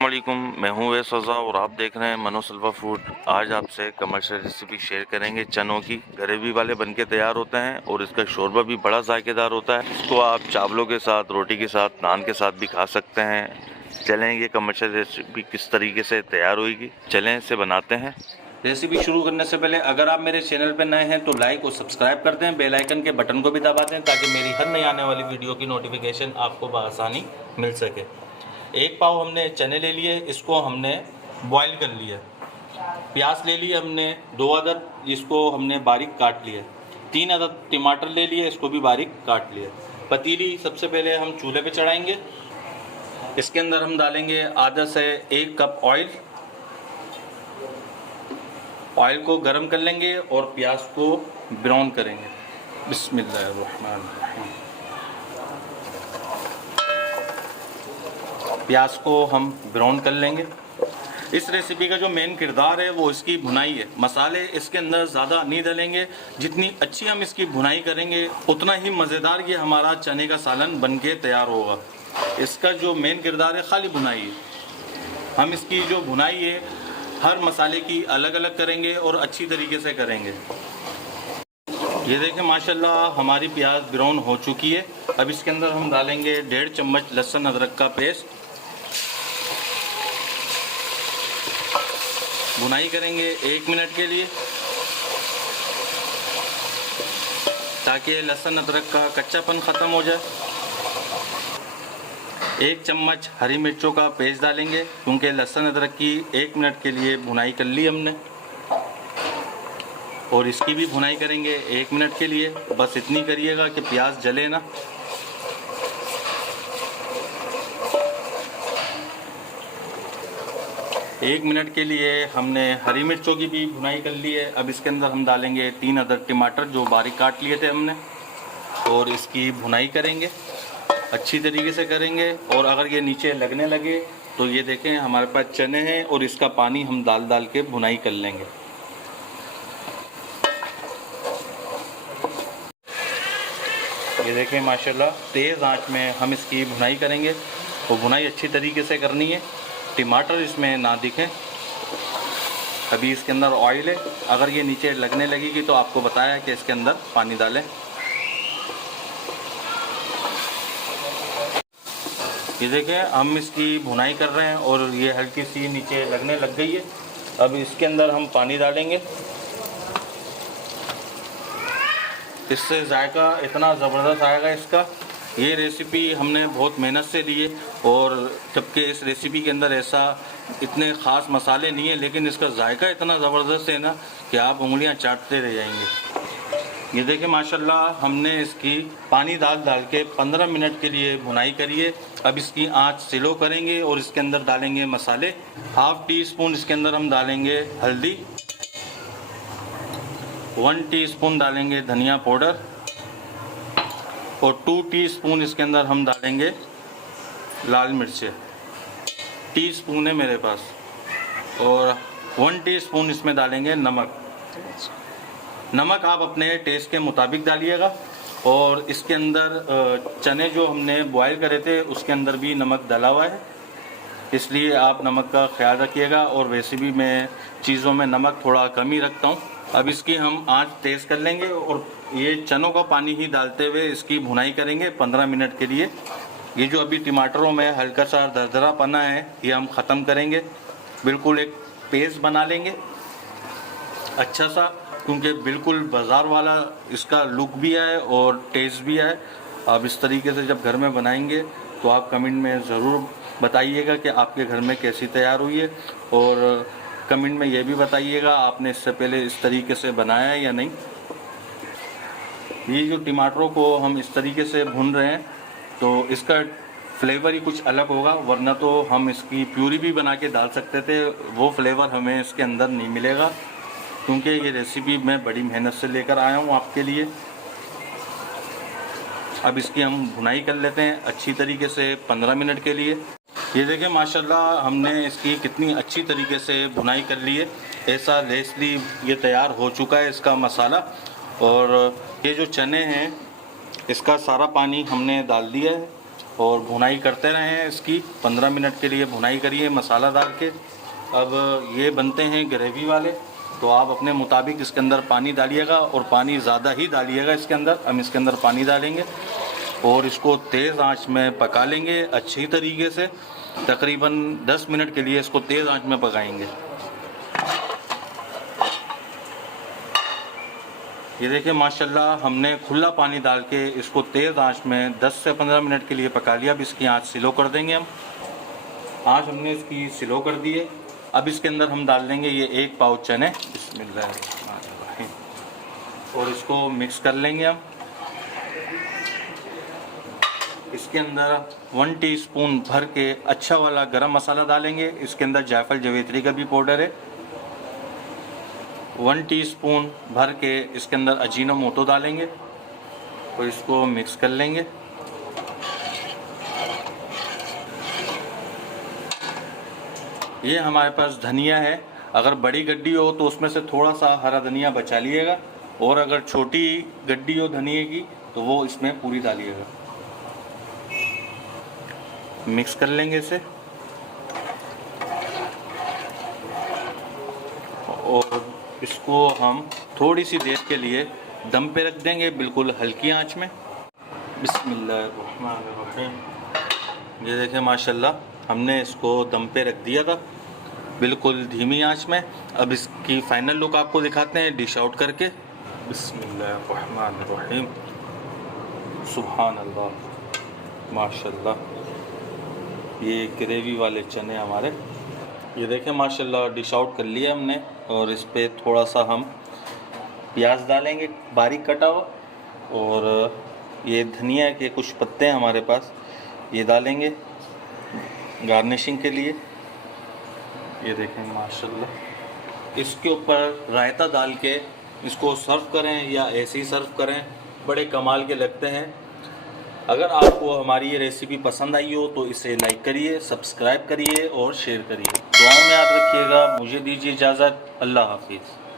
वालेकुम, मैं हूँ वैस रज़ा और आप देख रहे हैं मनोसल्वा फूड। आज आपसे कमर्शियल रेसिपी शेयर करेंगे चनों की। ग्रेवी वाले बनके तैयार होते हैं और इसका शोरबा भी बड़ा जायकेदार होता है। इसको आप चावलों के साथ, रोटी के साथ, नान के साथ भी खा सकते हैं। चलें ये कमर्शियल रेसिपी किस तरीके से तैयार होगी, चलें इसे बनाते हैं। रेसिपी शुरू करने से पहले अगर आप मेरे चैनल पर नए हैं तो लाइक और सब्सक्राइब कर दें, बेल आइकन के बटन को भी दबा दें ताकि मेरी हर नई आने वाली वीडियो की नोटिफिकेशन आपको बआसानी मिल सके। एक पाव हमने चने ले लिए, इसको हमने बॉईल कर लिया। प्याज ले लिए हमने 2 अदद, इसको हमने बारीक काट लिया। 3 अदद टमाटर ले लिए, इसको भी बारीक काट लिया। पतीली सबसे पहले हम चूल्हे पे चढ़ाएंगे। इसके अंदर हम डालेंगे आधा से 1 कप ऑयल। ऑयल को गरम कर लेंगे और प्याज को ब्राउन करेंगे। बिस्मिल्लाहिर्रहमानिर्रहीम। प्याज को हम ब्राउन कर लेंगे। इस रेसिपी का जो मेन किरदार है वो इसकी भुनाई है। मसाले इसके अंदर ज़्यादा नहीं डालेंगे, जितनी अच्छी हम इसकी भुनाई करेंगे उतना ही मज़ेदार ये हमारा चने का सालन बनके तैयार होगा। इसका जो मेन किरदार है खाली भुनाई है। हम इसकी जो भुनाई है हर मसाले की अलग अलग करेंगे और अच्छी तरीके से करेंगे। ये देखें माशाल्लाह हमारी प्याज ब्राउन हो चुकी है। अब इसके अंदर हम डालेंगे 1.5 चम्मच लहसुन अदरक का पेस्ट। भुनाई करेंगे 1 मिनट के लिए ताकि लहसुन अदरक का कच्चापन ख़त्म हो जाए। 1 चम्मच हरी मिर्चों का पेस्ट डालेंगे क्योंकि लहसुन अदरक की 1 मिनट के लिए भुनाई कर ली हमने, और इसकी भी भुनाई करेंगे 1 मिनट के लिए। बस इतनी करिएगा कि प्याज जले ना। एक मिनट के लिए हमने हरी मिर्चों की भी भुनाई कर ली है। अब इसके अंदर हम डालेंगे 3 अदद टमाटर जो बारीक काट लिए थे हमने, और इसकी भुनाई करेंगे, अच्छी तरीके से करेंगे। और अगर ये नीचे लगने लगे तो ये देखें हमारे पास चने हैं और इसका पानी हम डाल के भुनाई कर लेंगे। ये देखें माशाल्लाह तेज़ आंच में हम इसकी भुनाई करेंगे और भुनाई अच्छी तरीके से करनी है, टमाटर इसमें ना दिखें। अभी इसके अंदर ऑयल है, अगर ये नीचे लगने लगेगी तो आपको बताया कि इसके अंदर पानी डालें। ये देखें हम इसकी भुनाई कर रहे हैं और ये हल्की सी नीचे लगने लग गई है। अब इसके अंदर हम पानी डालेंगे। इससे जायका इतना ज़बरदस्त आएगा इसका। ये रेसिपी हमने बहुत मेहनत से ली है, और जबकि इस रेसिपी के अंदर ऐसा इतने ख़ास मसाले नहीं है, लेकिन इसका जायका इतना ज़बरदस्त है ना कि आप उंगलियां चाटते रह जाएंगे। ये देखिए माशाल्लाह हमने इसकी पानी डाल के 15 मिनट के लिए भुनाई करी है। अब इसकी आंच स्लो करेंगे और इसके अंदर डालेंगे मसाले। 1/2 टीस्पून इसके अंदर हम डालेंगे हल्दी, 1 टीस्पून डालेंगे धनिया पाउडर, और 2 टीस्पून इसके अंदर हम डालेंगे लाल मिर्चें। टीस्पून है मेरे पास, और 1 टीस्पून इसमें डालेंगे नमक। नमक आप अपने टेस्ट के मुताबिक डालिएगा। और इसके अंदर चने जो हमने बॉईल करे थे उसके अंदर भी नमक डाला हुआ है, इसलिए आप नमक का ख्याल रखिएगा। और वैसे भी मैं चीज़ों में नमक थोड़ा कम ही रखता हूँ। अब इसकी हम आंच तेज़ कर लेंगे और ये चनों का पानी ही डालते हुए इसकी भुनाई करेंगे 15 मिनट के लिए। ये जो अभी टमाटरों में हल्का सा दरदरा पना है ये हम ख़त्म करेंगे। बिल्कुल एक पेस्ट बना लेंगे अच्छा सा, क्योंकि बिल्कुल बाज़ार वाला इसका लुक भी आए और टेस्ट भी आए। आप इस तरीके से जब घर में बनाएंगे तो आप कमेंट में ज़रूर बताइएगा कि आपके घर में कैसी तैयार हुई है, और कमेंट में ये भी बताइएगा आपने इससे पहले इस तरीके से बनाया है या नहीं। ये जो टमाटरों को हम इस तरीके से भून रहे हैं तो इसका फ्लेवर ही कुछ अलग होगा, वरना तो हम इसकी प्यूरी भी बना के डाल सकते थे, वो फ्लेवर हमें इसके अंदर नहीं मिलेगा, क्योंकि ये रेसिपी मैं बड़ी मेहनत से लेकर आया हूँ आपके लिए। अब इसकी हम भुनाई कर लेते हैं अच्छी तरीके से 15 मिनट के लिए। ये देखें माशाल्लाह हमने इसकी कितनी अच्छी तरीके से भुनाई कर ली है। ऐसा लेसली ये तैयार हो चुका है इसका मसाला। और ये जो चने हैं इसका सारा पानी हमने डाल दिया है। और भुनाई करते रहें इसकी 15 मिनट के लिए भुनाई करिए मसाला डाल के। अब ये बनते हैं ग्रेवी वाले, तो आप अपने मुताबिक इसके अंदर पानी डालिएगा और पानी ज़्यादा ही डालिएगा इसके अंदर। हम इसके अंदर पानी डालेंगे और इसको तेज़ आंच में पका लेंगे अच्छी तरीके से। तकरीबन 10 मिनट के लिए इसको तेज़ आंच में पकाएंगे। ये देखिए माशाल्लाह हमने खुला पानी डाल के इसको तेज़ आंच में 10 से 15 मिनट के लिए पका लिया। अब इसकी आंच स्लो कर देंगे हम। आंच हमने इसकी स्लो कर दी है। अब इसके अंदर हम डाल देंगे ये 1 पाव चने, बिस्मिल्लाह, और इसको मिक्स कर लेंगे हम। इसके अंदर 1 टीस्पून भर के अच्छा वाला गरम मसाला डालेंगे। इसके अंदर जायफल जवेत्री का भी पाउडर है। 1 टीस्पून भर के इसके अंदर अजीनोमोटो डालेंगे और इसको मिक्स कर लेंगे। ये हमारे पास धनिया है। अगर बड़ी गड्डी हो तो उसमें से थोड़ा सा हरा धनिया बचा लिएगा, और अगर छोटी गड्डी हो धनिए की तो वो इसमें पूरी डालिएगा। मिक्स कर लेंगे इसे और इसको हम थोड़ी सी देर के लिए दम पे रख देंगे, बिल्कुल हल्की आंच में। बिस्मिल्लाहिर्रहमानिर्रहीम। ये देखें माशाल्लाह हमने इसको दम पे रख दिया था बिल्कुल धीमी आंच में। अब इसकी फाइनल लुक आपको दिखाते हैं डिश आउट करके। बिस्मिल्लाहिर्रहमानिर्रहीम। सुभान अल्लाह माशाल्लाह। ये ग्रेवी वाले चने हमारे, ये देखें माशाल्लाह डिश आउट कर लिया हमने। और इस पे थोड़ा सा हम प्याज डालेंगे बारीक कटा हुआ, और ये धनिया के कुछ पत्ते हैं हमारे पास, ये डालेंगे गार्निशिंग के लिए। ये देखें माशाल्लाह। इसके ऊपर रायता डाल के इसको सर्व करें या ऐसे ही सर्व करें, बड़े कमाल के लगते हैं। अगर आपको हमारी ये रेसिपी पसंद आई हो तो इसे लाइक करिए, सब्सक्राइब करिए और शेयर करिए। दुआओं में याद रखिएगा। मुझे दीजिए इजाज़त। अल्लाह हाफिज़।